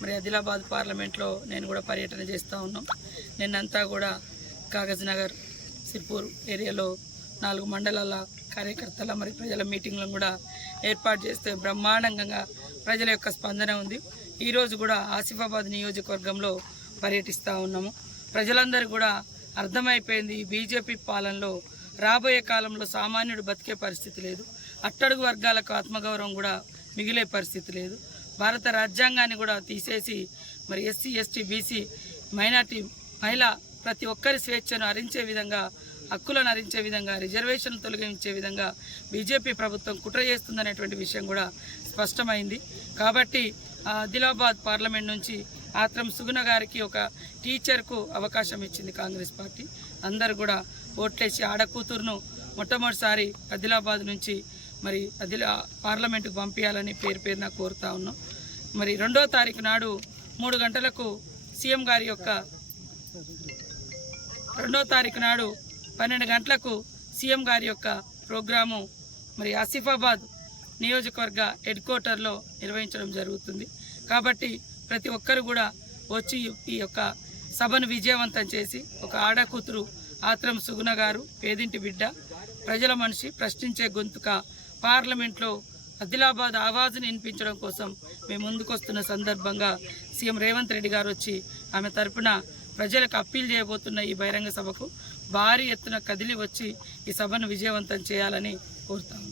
మరి ఆదిలాబాద్ పార్లమెంట్లో నేను కూడా పర్యటన చేస్తూ ఉన్నాం. నిన్నంతా కూడా కాగజ్ నగర్, సిర్పూర్ ఏరియాలో 4 మండలాల కార్యకర్తల మరి ప్రజల మీటింగ్లను కూడా ఏర్పాటు చేస్తే బ్రహ్మాండంగా ప్రజల యొక్క స్పందన ఉంది. ఈరోజు కూడా ఆసిఫాబాద్ నియోజకవర్గంలో పర్యటిస్తూ ఉన్నాము. ప్రజలందరూ కూడా అర్థమైపోయింది, బీజేపీ పాలనలో రాబోయే కాలంలో సామాన్యుడు బతికే పరిస్థితి లేదు, అట్టడుగు వర్గాలకు ఆత్మగౌరవం కూడా మిగిలే పరిస్థితి లేదు. భారత రాజ్యాంగాన్ని కూడా తీసేసి మరి ఎస్సీ, ఎస్టీ, బీసీ, మైనార్టీ, మహిళ ప్రతి ఒక్కరి స్వేచ్ఛను హరించే విధంగా, హక్కులను హరించే విధంగా, రిజర్వేషన్లు తొలగించే విధంగా బీజేపీ ప్రభుత్వం కుట్ర చేస్తుందనేటువంటి విషయం కూడా స్పష్టమైంది. కాబట్టి ఆదిలాబాద్ పార్లమెంట్ నుంచి ఆత్రం సుగుణ గారికి ఒక టీచర్కు అవకాశం ఇచ్చింది కాంగ్రెస్ పార్టీ. అందరూ కూడా ఓట్లేసి ఆడకూతురును మొట్టమొదటిసారి ఆదిలాబాద్ నుంచి మరి పార్లమెంటుకు పంపించాలని పేరున కోరుతా ఉన్నాం. మరి 2వ తారీఖు నాడు 3 గంటలకు సీఎం గారి యొక్క 2వ తారీఖు నాడు 12 గంటలకు సీఎం గారి యొక్క ప్రోగ్రాము మరి ఆసిఫాబాద్ నియోజకవర్గ హెడ్ క్వార్టర్లో నిర్వహించడం జరుగుతుంది. కాబట్టి ప్రతి ఒక్కరు కూడా వచ్చి ఈ యొక్క సభను విజయవంతం చేసి ఒక ఆడకూతురు ఆత్రం సుగుణ గారు పేదింటి బిడ్డ, ప్రజల మనిషి, ప్రశ్నించే గొంతుక పార్లమెంట్లో ఆదిలాబాద్ ఆవాజుని వినిపించడం కోసం మేము ముందుకొస్తున్న సందర్భంగా సీఎం రేవంత్ రెడ్డి గారు వచ్చి ఆమె తరపున ప్రజలకు అప్పీల్ చేయబోతున్న ఈ బహిరంగ సభకు భారీ ఎత్తున కదిలి వచ్చి ఈ సభను విజయవంతం చేయాలని కోరుతాము.